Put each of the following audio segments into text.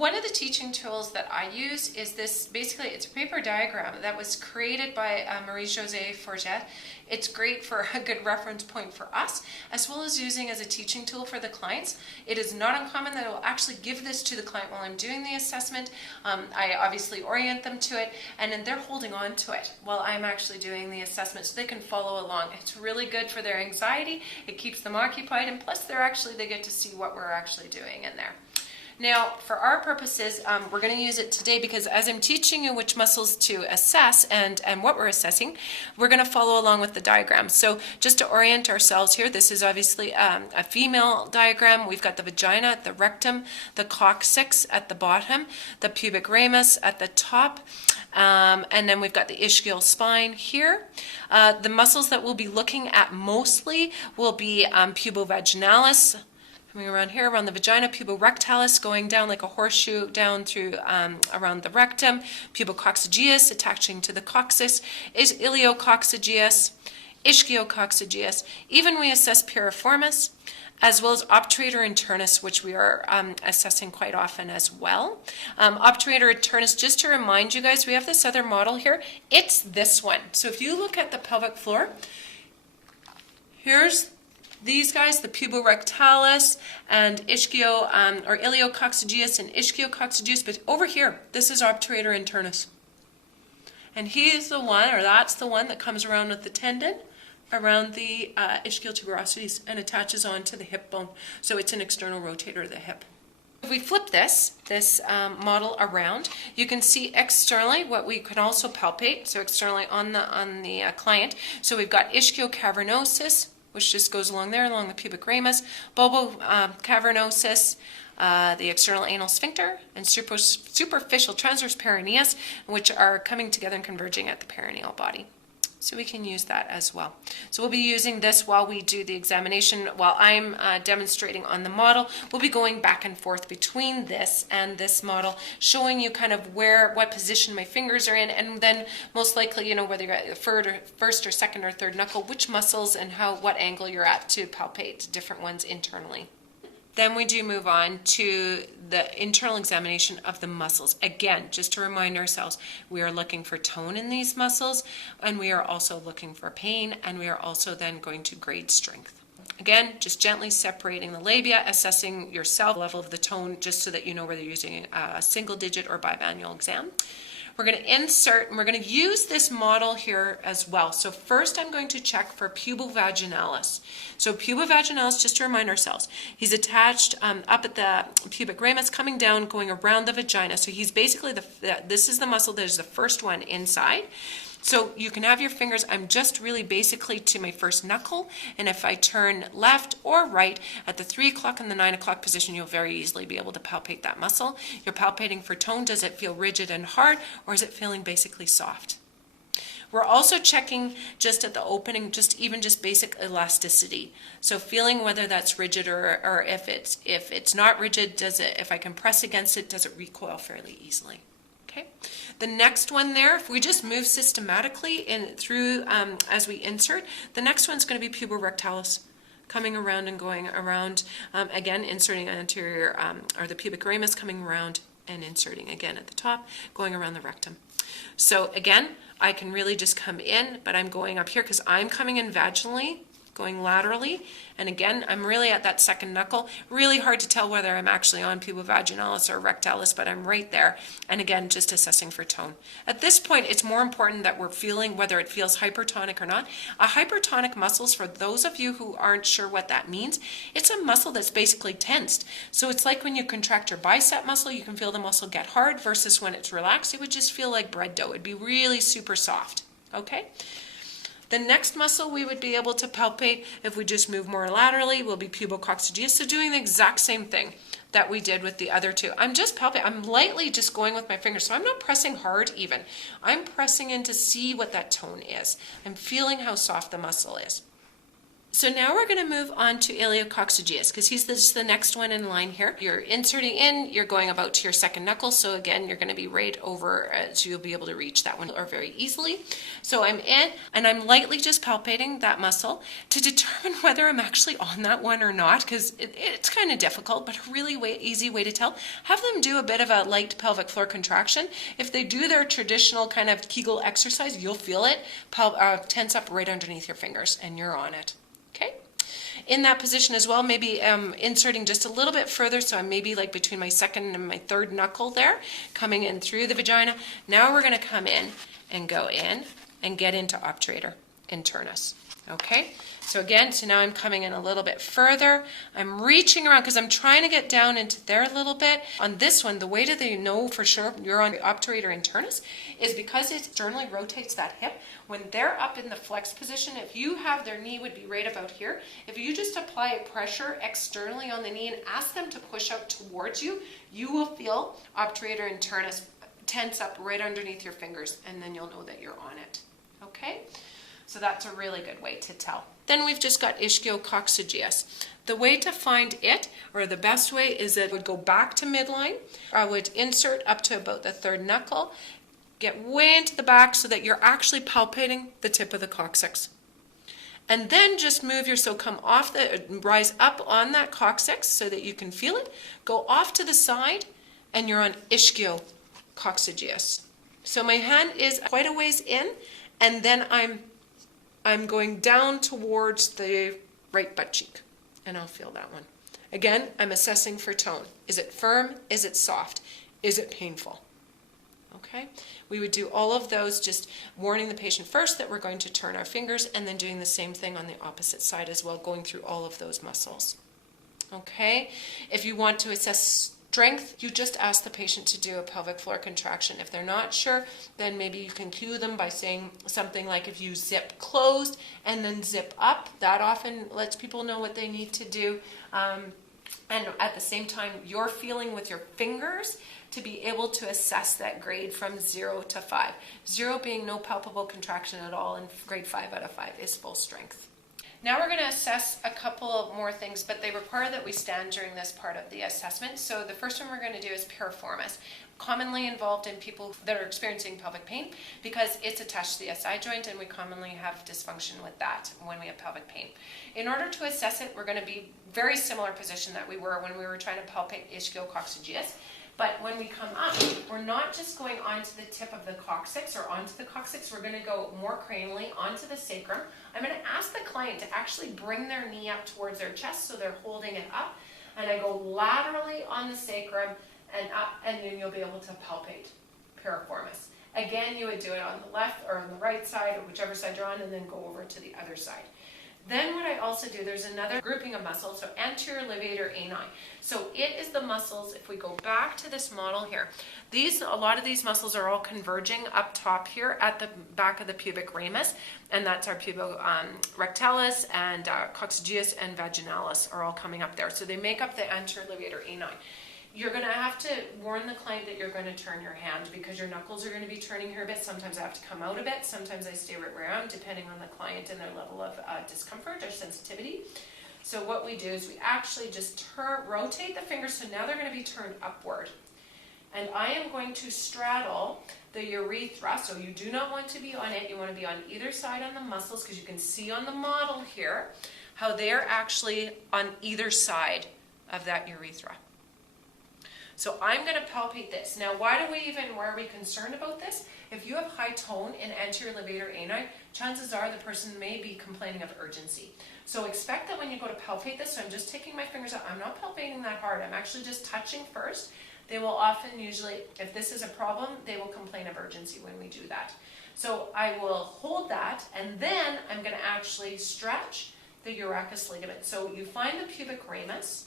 One of the teaching tools that I use is this. Basically, it's a paper diagram that was created by Marie-Josée Forget. It's great for a good reference point for us, as well as using as a teaching tool for the clients. It is not uncommon that I will actually give this to the client while I'm doing the assessment. I obviously orient them to it, and then they're holding on to it while I'm actually doing the assessment so they can follow along. It's really good for their anxiety. It keeps them occupied, and plus they get to see what we're actually doing in there. Now, for our purposes, we're going to use it today because as I'm teaching you which muscles to assess and what we're assessing, we're going to follow along with the diagram. So just to orient ourselves here, this is obviously a female diagram. We've got the vagina, the rectum, the coccyx at the bottom, the pubic ramus at the top, and then we've got the ischial spine here. The muscles that we'll be looking at mostly will be pubovaginalis, coming around here, around the vagina, puborectalis, going down like a horseshoe down through around the rectum, pubococcygeus, attaching to the coccyx, is iliococcygeus, ischiococcygeus. Even we assess piriformis, as well as obturator internus, which we are assessing quite often as well. Obturator internus, just to remind you guys, we have this other model here. It's this one. So if you look at the pelvic floor, here's these guys, the puborectalis and ischio, or iliococcygeus and ischiococcygeus, but over here, this is obturator internus. And he's the one, or that's the one that comes around with the tendon around the ischial tuberosities and attaches onto the hip bone. So it's an external rotator of the hip. If we flip this model around, you can see externally what we can also palpate, so externally on the client. So we've got ischiocavernosus, which just goes along there, along the pubic ramus, bulbocavernosus, the external anal sphincter, and superficial transverse perineus, which are coming together and converging at the perineal body. So we can use that as well. So we'll be using this while we do the examination. While I'm demonstrating on the model, we'll be going back and forth between this and this model, showing you kind of what position my fingers are in, and then most likely, whether you're at the first or second or third knuckle, which muscles and what angle you're at to palpate different ones internally. Then we do move on to the internal examination of the muscles. Again, just to remind ourselves, we are looking for tone in these muscles, and we are also looking for pain, and we are also then going to grade strength. Again, just gently separating the labia, assessing yourself level of the tone, just so that you know whether you're using a single digit or bimanual exam. We're going to insert, and we're going to use this model here as well. So first I'm going to check for pubovaginalis. So pubovaginalis, just to remind ourselves, he's attached up at the pubic ramus, coming down, going around the vagina. So he's basically, this is the muscle that is the first one inside. So you can have your fingers, I'm just really basically to my first knuckle, and if I turn left or right at the 3 o'clock and the 9 o'clock position, you'll very easily be able to palpate that muscle. You're palpating for tone. Does it feel rigid and hard, or is it feeling basically soft? We're also checking just at the opening, just basic elasticity. So feeling whether that's rigid or if it's not rigid, if I can press against it, does it recoil fairly easily? Okay. The next one there, if we just move systematically through as we insert, the next one's going to be puborectalis, coming around and going around, again inserting anterior, or the pubic ramus, coming around and inserting again at the top, going around the rectum. So again, I can really just come in, but I'm going up here because I'm coming in vaginally, going laterally, and again, I'm really at that second knuckle. Really hard to tell whether I'm actually on pubovaginalis or rectalis, but I'm right there, and again, just assessing for tone. At this point, it's more important that we're feeling whether it feels hypertonic or not. A hypertonic muscles, for those of you who aren't sure what that means, it's a muscle that's basically tensed. So it's like when you contract your bicep muscle, you can feel the muscle get hard, versus when it's relaxed, it would just feel like bread dough. It'd be really super soft, okay? The next muscle we would be able to palpate, if we just move more laterally, will be pubococcygeus. So doing the exact same thing that we did with the other two. I'm just palpating, I'm lightly just going with my fingers, so I'm not pressing hard even. I'm pressing in to see what that tone is. I'm feeling how soft the muscle is. So now we're going to move on to iliococcygeus because this is the next one in line here. You're inserting in, you're going about to your second knuckle. So again, you're going to be right over, so you'll be able to reach that one or very easily. So I'm in and I'm lightly just palpating that muscle to determine whether I'm actually on that one or not, because it's kind of difficult, but a really easy way to tell. Have them do a bit of a light pelvic floor contraction. If they do their traditional kind of Kegel exercise, you'll feel it tense up right underneath your fingers and you're on it. Okay, in that position as well, maybe inserting just a little bit further, so I'm maybe like between my second and my third knuckle there, coming in through the vagina. Now we're going to come in and go in and get into obturator internus. Okay, so again, so now I'm coming in a little bit further. I'm reaching around because I'm trying to get down into there a little bit. On this one, the way that you know for sure you're on the obturator internus is because it externally rotates that hip. When they're up in the flex position, if you have their knee would be right about here. If you just apply pressure externally on the knee and ask them to push out towards you, you will feel obturator internus tense up right underneath your fingers, and then you'll know that you're on it. Okay? So that's a really good way to tell. Then we've just got ischio-coccygeus. The way to find it, or the best way, is that I would go back to midline. I would insert up to about the third knuckle, get way into the back so that you're actually palpating the tip of the coccyx. And then just move come off rise up on that coccyx so that you can feel it, go off to the side, and you're on ischio-coccygeus. So my hand is quite a ways in, and then I'm going down towards the right butt cheek, and I'll feel that one. Again, I'm assessing for tone. Is it firm? Is it soft? Is it painful? Okay, we would do all of those, just warning the patient first that we're going to turn our fingers, and then doing the same thing on the opposite side as well, going through all of those muscles. Okay, if you want to assess strength, you just ask the patient to do a pelvic floor contraction. If they're not sure, then maybe you can cue them by saying something like, if you zip closed and then zip up, that often lets people know what they need to do. And at the same time, you're feeling with your fingers to be able to assess that grade from 0 to 5. 0 being no palpable contraction at all, and grade 5 out of 5 is full strength. Now we're going to assess a couple of more things, but they require that we stand during this part of the assessment. So the first one we're going to do is piriformis, commonly involved in people that are experiencing pelvic pain because it's attached to the SI joint, and we commonly have dysfunction with that when we have pelvic pain. In order to assess it, we're going to be very similar position that we were when we were trying to palpate ischio-coccygeus. But when we come up, we're not just going onto the tip of the coccyx or onto the coccyx, we're going to go more cranially onto the sacrum. I'm going to ask the client to actually bring their knee up towards their chest so they're holding it up. And I go laterally on the sacrum and up, and then you'll be able to palpate piriformis. Again, you would do it on the left or on the right side, or whichever side you're on, and then go over to the other side. Then what I also do, there's another grouping of muscles, so anterior levator ani. So it is the muscles, if we go back to this model here, a lot of these muscles are all converging up top here at the back of the pubic ramus, and that's our rectalis and coccygeus and vaginalis are all coming up there. So they make up the anterior levator ani. You're going to have to warn the client that you're going to turn your hand because your knuckles are going to be turning here a bit. Sometimes I have to come out a bit. Sometimes I stay right where I am, depending on the client and their level of discomfort or sensitivity. So what we do is we actually just rotate the fingers, so now they're going to be turned upward. And I am going to straddle the urethra, so you do not want to be on it. You want to be on either side on the muscles, because you can see on the model here how they're actually on either side of that urethra. So I'm going to palpate this. Now, why are we concerned about this? If you have high tone in anterior levator ani, chances are the person may be complaining of urgency. So expect that when you go to palpate this, so I'm just taking my fingers out, I'm not palpating that hard, I'm actually just touching first. They will often usually, if this is a problem, they will complain of urgency when we do that. So I will hold that, and then I'm going to actually stretch the urachus ligament. So you find the pubic ramus,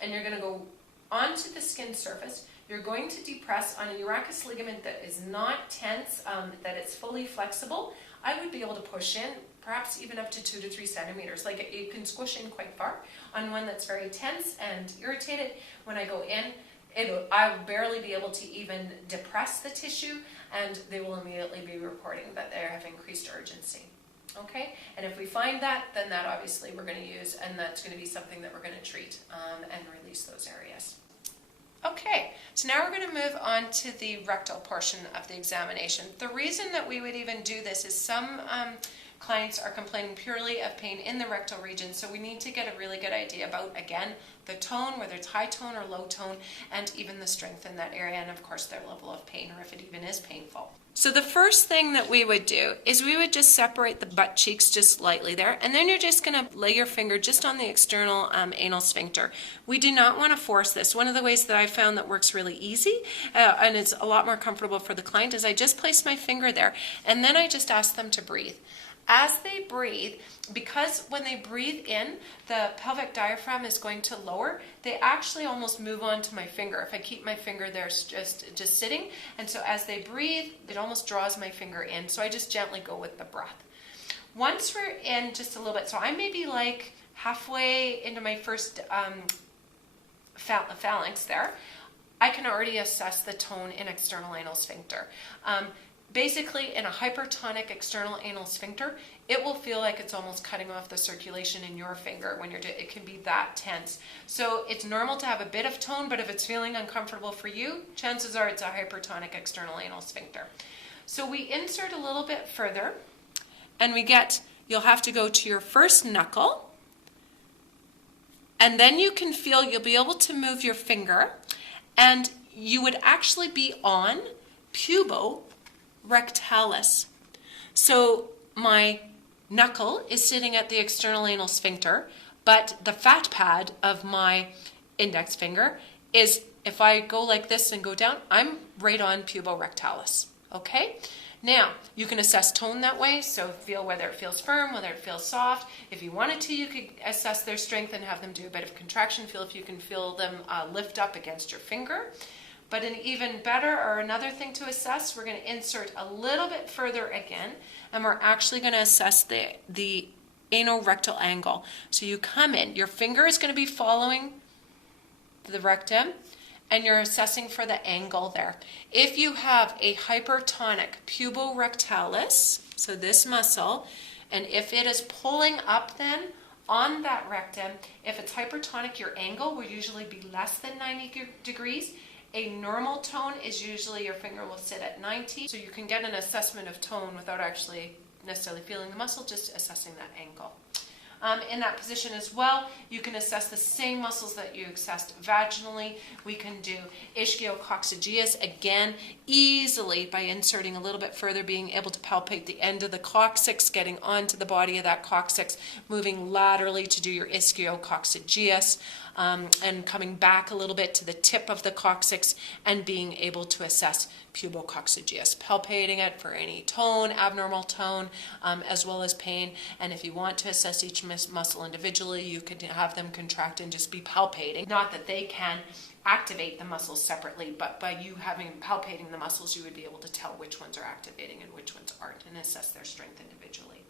and you're going to go onto the skin surface. You're going to depress on a urachus ligament that is not tense, that it's fully flexible. I would be able to push in perhaps even up to 2 to 3 centimeters. Like you can squish in quite far. On one that's very tense and irritated, when I go in, I will barely be able to even depress the tissue, and they will immediately be reporting that they have increased urgency. Okay, and if we find that, then that obviously we're going to use, and that's going to be something that we're going to treat and release those areas. Okay, so now we're going to move on to the rectal portion of the examination. The reason that we would even do this is some clients are complaining purely of pain in the rectal region, so we need to get a really good idea about, again, the tone, whether it's high tone or low tone, and even the strength in that area, and of course their level of pain, or if it even is painful. So the first thing that we would do is we would just separate the butt cheeks just slightly there, and then you're just going to lay your finger just on the external anal sphincter. We do not want to force this. One of the ways that I found that works really easy, and it's a lot more comfortable for the client, is I just place my finger there, and then I just ask them to breathe. As they breathe, because when they breathe in, the pelvic diaphragm is going to lower, they actually almost move on to my finger. If I keep my finger there just sitting, and so as they breathe, it almost draws my finger in, so I just gently go with the breath. Once we're in just a little bit, so I may be like halfway into my first phalanx there, I can already assess the tone in external anal sphincter. Basically, in a hypertonic external anal sphincter, it will feel like it's almost cutting off the circulation in your finger when you're doing it. It can be that tense. So it's normal to have a bit of tone, but if it's feeling uncomfortable for you, chances are it's a hypertonic external anal sphincter. So we insert a little bit further, and you'll have to go to your first knuckle, and then you'll be able to move your finger, and you would actually be on puborectalis. So my knuckle is sitting at the external anal sphincter, but the fat pad of my index finger is, if I go like this and go down, I'm right on puborectalis. Okay? Now, you can assess tone that way, so feel whether it feels firm, whether it feels soft. If you wanted to, you could assess their strength and have them do a bit of contraction. Feel if you can feel them lift up against your finger. But an even better, or another thing to assess, we're going to insert a little bit further again, and we're actually going to assess the anorectal angle. So you come in, your finger is going to be following the rectum, and you're assessing for the angle there. If you have a hypertonic puborectalis, so this muscle, and if it is pulling up then on that rectum, if it's hypertonic, your angle will usually be less than 90 degrees. A normal tone is usually your finger will sit at 90, so you can get an assessment of tone without actually necessarily feeling the muscle, just assessing that angle. In that position as well, you can assess the same muscles that you assessed vaginally. We can do ischiococcygeus, again, easily by inserting a little bit further, being able to palpate the end of the coccyx, getting onto the body of that coccyx, moving laterally to do your ischiococcygeus, and coming back a little bit to the tip of the coccyx and being able to assess pubococcygeus, palpating it for any tone, abnormal tone, as well as pain. And if you want to assess each muscle individually, you can have them contract and just be palpating. Not that they can activate the muscles separately, but by you palpating the muscles, you would be able to tell which ones are activating and which ones aren't, and assess their strength individually.